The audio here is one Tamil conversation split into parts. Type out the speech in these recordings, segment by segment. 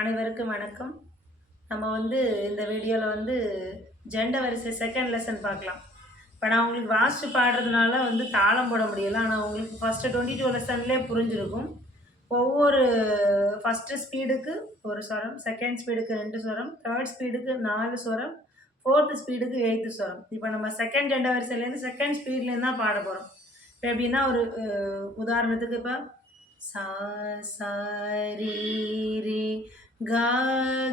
அனைவருக்கும் வணக்கம். நம்ம இந்த வீடியோவில் ஜெண்ட வரிசை செகண்ட் லெசன் பார்க்கலாம். இப்போ நான் உங்களுக்கு வாசித்து பாடுறதுனால தாளம் போட முடியலை. ஆனால் உங்களுக்கு ஃபஸ்ட்டு 22 லெசன்லேயே புரிஞ்சிருக்கும். ஒவ்வொரு ஃபஸ்ட்டு ஸ்பீடுக்கு ஒரு ஸ்வரம், செகண்ட் ஸ்பீடுக்கு 2 ஸ்வரம், தேர்ட் ஸ்பீடுக்கு 4 ஸ்வரம், ஃபோர்த்து ஸ்பீடுக்கு 8 ஸ்வரம். இப்போ நம்ம செகண்ட் ஜெண்ட வரிசையிலேருந்து செகண்ட் ஸ்பீட்லேருந்து தான் பாட போகிறோம். இப்போ எப்படின்னா ஒரு உதாரணத்துக்கு இப்போ சா சா ரீ ரீ க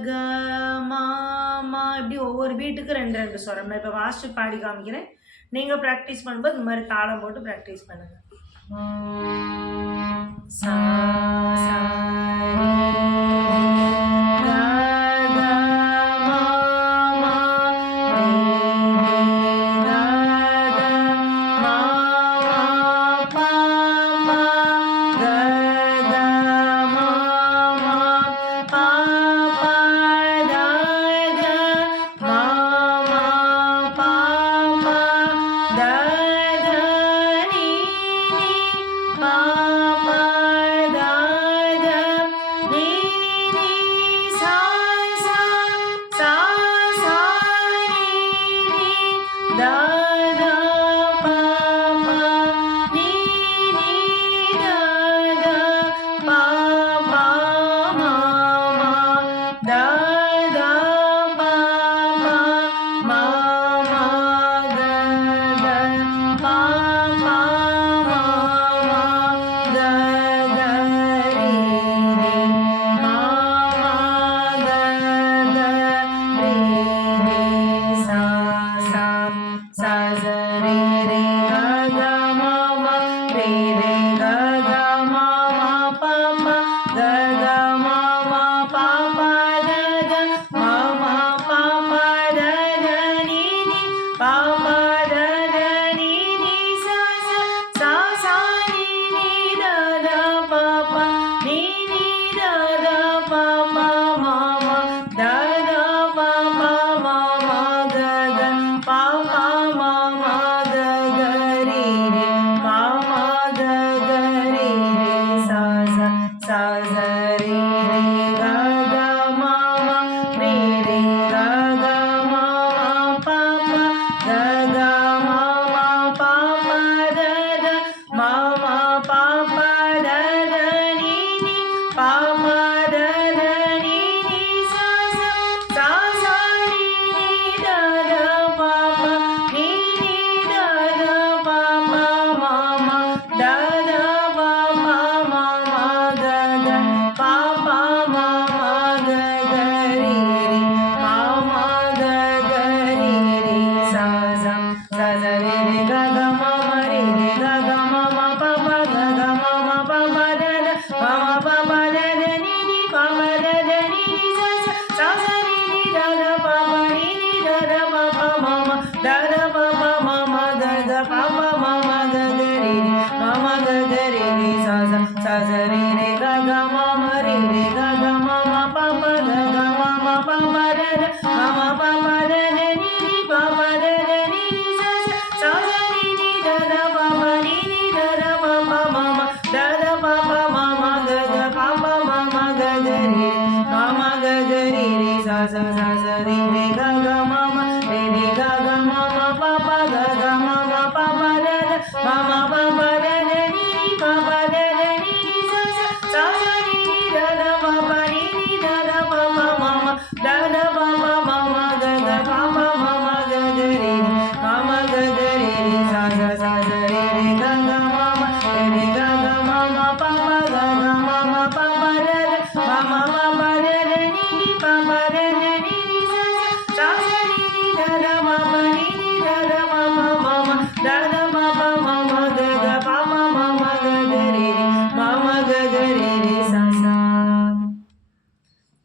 க மா மா இப்படி ஒவ்வொரு பீட்டுக்கு 2 ஸ்வரம். நான் இப்போ வாசிச்சு பாடி காமிக்கிறேன். நீங்கள் ப்ராக்டிஸ் பண்ணும்போது இந்த மாதிரி தாளம் போட்டு ப்ராக்டிஸ் பண்ணுங்கள். சா சா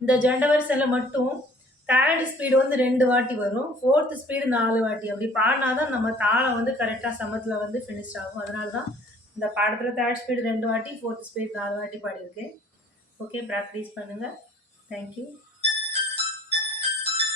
இந்த ஜெண்ட வரிசையில் மட்டும் தேர்ட் ஸ்பீடு 2 வாட்டி வரும், ஃபோர்த்து ஸ்பீடு 4 வாட்டி. அப்படி பாடினா தான் நம்ம தாளம் கரெக்டாக சமத்தில் ஃபினிஷ் ஆகும். அதனால தான் இந்த பாடத்தில் தேர்ட் ஸ்பீடு 2 வாட்டி, ஃபோர்த்து ஸ்பீடு 4 வாட்டி பாடியிருக்கேன். ஓகே, ப்ராக்டிஸ் பண்ணுங்கள். தேங்க்யூ.